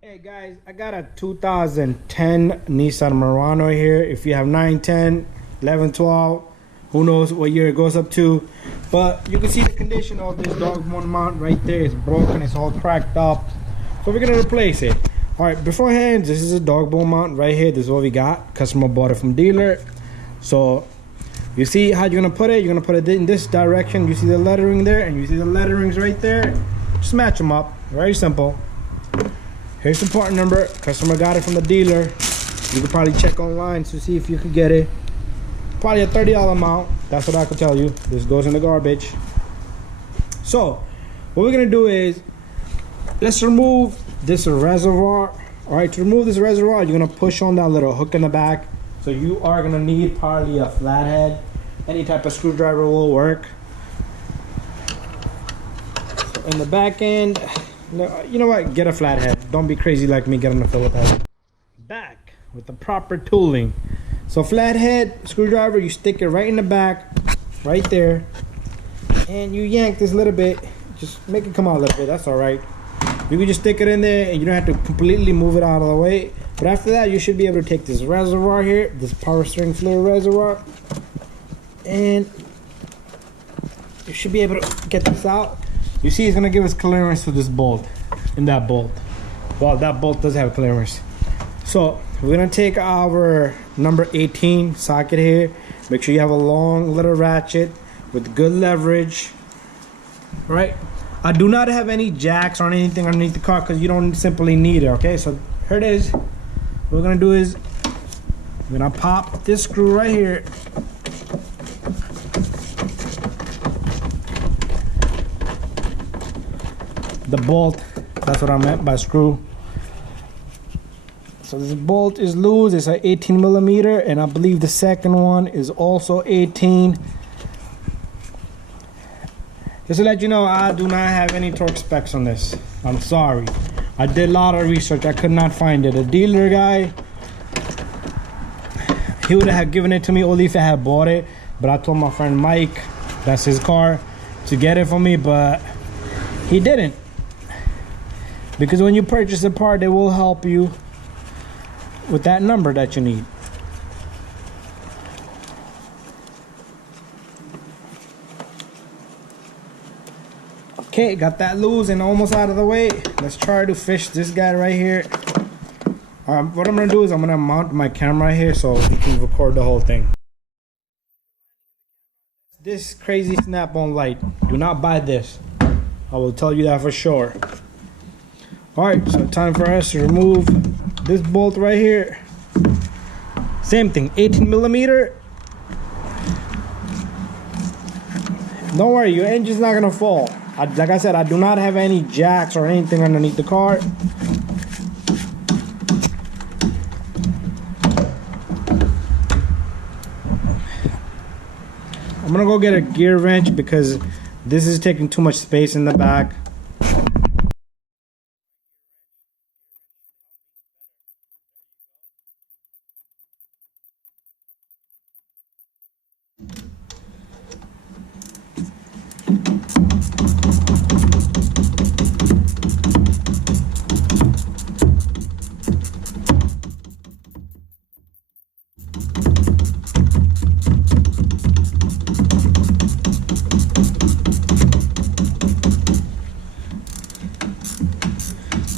Hey guys, I got a 2010 Nissan Murano here. If you have 9, 10, 11, 12, who knows what year it goes up to. But you can see the condition of this dog mount right there. It's broken, it's all cracked up. So we're gonna replace it. Alright, beforehand, this is a dog bone mount right here. This is what we got. Customer bought it from dealer. So you see how you're gonna put it? You're gonna put it in this direction. You see the lettering there, and you see the letterings right there. Just match them up. Very simple. Here's the part number. Customer got it from the dealer. You can probably check online to see if you can get it. Probably a $30 amount. That's what I can tell you. This goes in the garbage. So what we're gonna do is let's remove this reservoir. All right, to remove this reservoir, you're gonna push on that little hook in the back. So you are gonna need probably a flathead. Any type of screwdriver will work. So in the back end, you know what, get a flathead. Don't be crazy like me getting a Phillip head. Back with the proper tooling. So flathead screwdriver, you stick it right in the back, right there, and you yank this little bit. Just make it come out a little bit. That's all right. You can just stick it in there and you don't have to completely move it out of the way. But after that, you should be able to take this reservoir here, this power steering fluid reservoir, and you should be able to get this out. You see, it's gonna give us clearance to this bolt and that bolt. Well, that bolt does have clearance. So we're gonna take our number 18 socket here. Make sure you have a long little ratchet with good leverage. Right? I do not have any jacks or anything underneath the car because you don't simply need it. Okay, so here it is. What we're gonna do is we're gonna pop this screw right here. The bolt, that's what I meant by screw. So this bolt is loose. It's an 18 millimeter, and I believe the second one is also 18. Just to let you know, I do not have any torque specs on this. I'm sorry. I did a lot of research. I could not find it. A dealer guy, he would have given it to me only if I had bought it. But I told my friend Mike, that's his car, to get it for me, but he didn't. Because when you purchase a part, they will help you with that number that you need. Okay, got that loose and almost out of the way. Let's try to fish this guy right here. What I'm gonna do is I'm gonna mount my camera here so we can record the whole thing. This crazy snap-on light, do not buy this. I will tell you that for sure. Alright, so time for us to remove this bolt right here. Same thing, 18 millimeter. Don't worry, your engine's not gonna fall. Like I said, I do not have any jacks or anything underneath the car. I'm gonna go get a gear wrench because this is taking too much space in the back.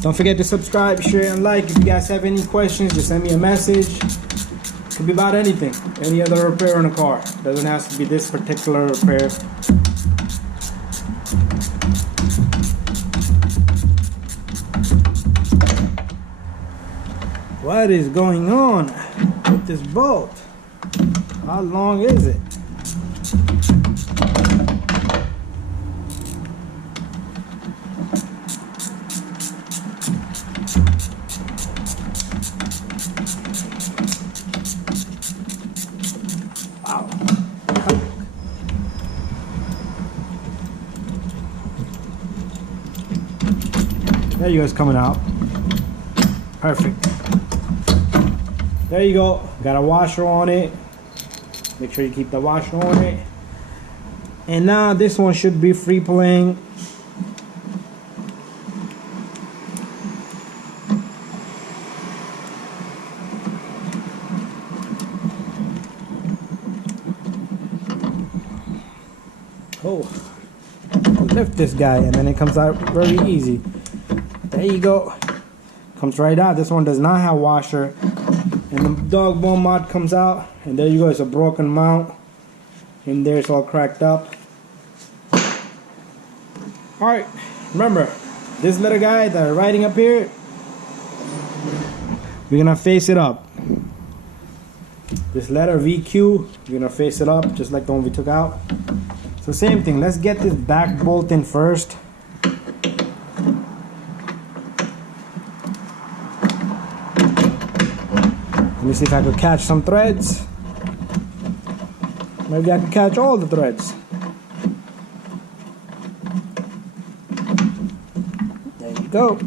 Don't forget to subscribe, share, and like. If you guys have any questions, just send me a message. It could be about anything. Any other repair on a car. Doesn't have to be this particular repair. What is going on with this bolt? How long is it? Wow. There you go, it's coming out. Perfect. There you go. Got a washer on it. Make sure you keep the washer on it. And now this one should be free playing. Oh, lift this guy and then it comes out very easy. There you go. Comes right out. This one does not have washer. And the dog bone mod comes out. And there you go. It's a broken mount. And there it's all cracked up. Alright, remember, this little guy that's riding up here, we're gonna face it up. This letter VQ, we're gonna face it up just like the one we took out. So same thing, let's get this back bolt in first. Let me see if I could catch some threads. Maybe I could catch all the threads. There you go.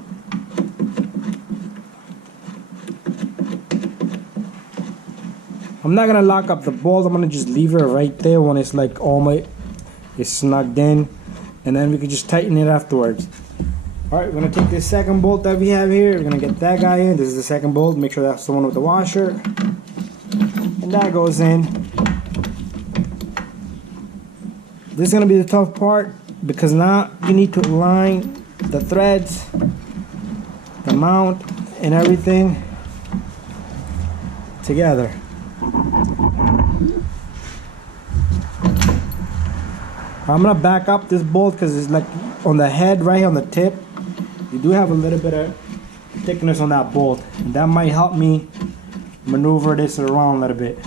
I'm not gonna lock up the bolt. I'm gonna just leave it right there when it's like it's snugged in, and then we can just tighten it afterwards. Alright, we're gonna take this second bolt that we have here. We're gonna get that guy in. This is the second bolt. Make sure that's the one with the washer. And that goes in. This is gonna be the tough part because now you need to align the threads, the mount, and everything together. I'm gonna back up this bolt because it's like on the head, right on the tip. You do have a little bit of thickness on that bolt, and that might help me maneuver this around a little bit.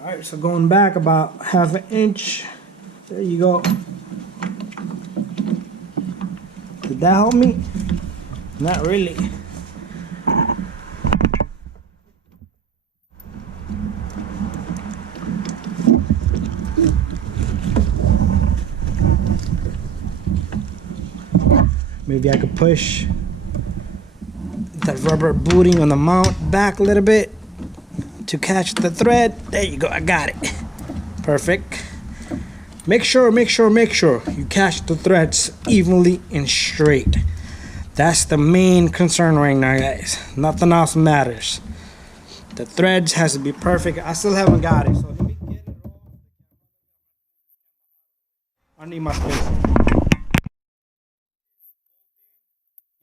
Alright, so going back about half an inch. There you go. Did that help me? Not really. Maybe I could push that rubber booting on the mount back a little bit to catch the thread. There you go, I got it. Perfect. Make sure you catch the threads evenly and straight. That's the main concern right now, guys. Nothing else matters. The threads has to be perfect. I still haven't got it, so let me get it off. I need my space.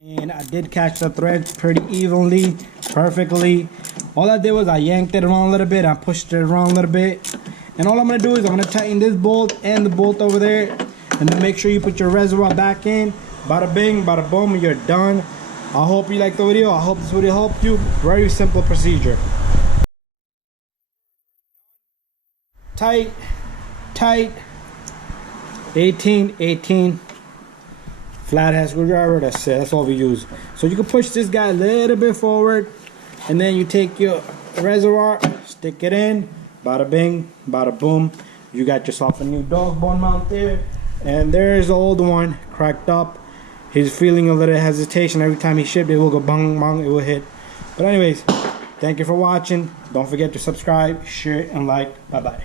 And I did catch the threads pretty evenly, perfectly. All I did was I yanked it around a little bit, I pushed it around a little bit. And all I'm gonna do is I'm gonna tighten this bolt and the bolt over there. And then make sure you put your reservoir back in. Bada bing, bada boom, and you're done. I hope you liked the video. I hope this video helped you. Very simple procedure. Tight, tight, 18. Flathead screwdriver, that's it, that's all we use. So you can push this guy a little bit forward, and then you take your reservoir, stick it in, bada bing, bada boom. You got yourself a new dog bone mount there. And there's the old one, cracked up. He's feeling a little hesitation every time he shipped. It will go bang, bang, it will hit. But anyways, thank you for watching. Don't forget to subscribe, share, and like. Bye-bye.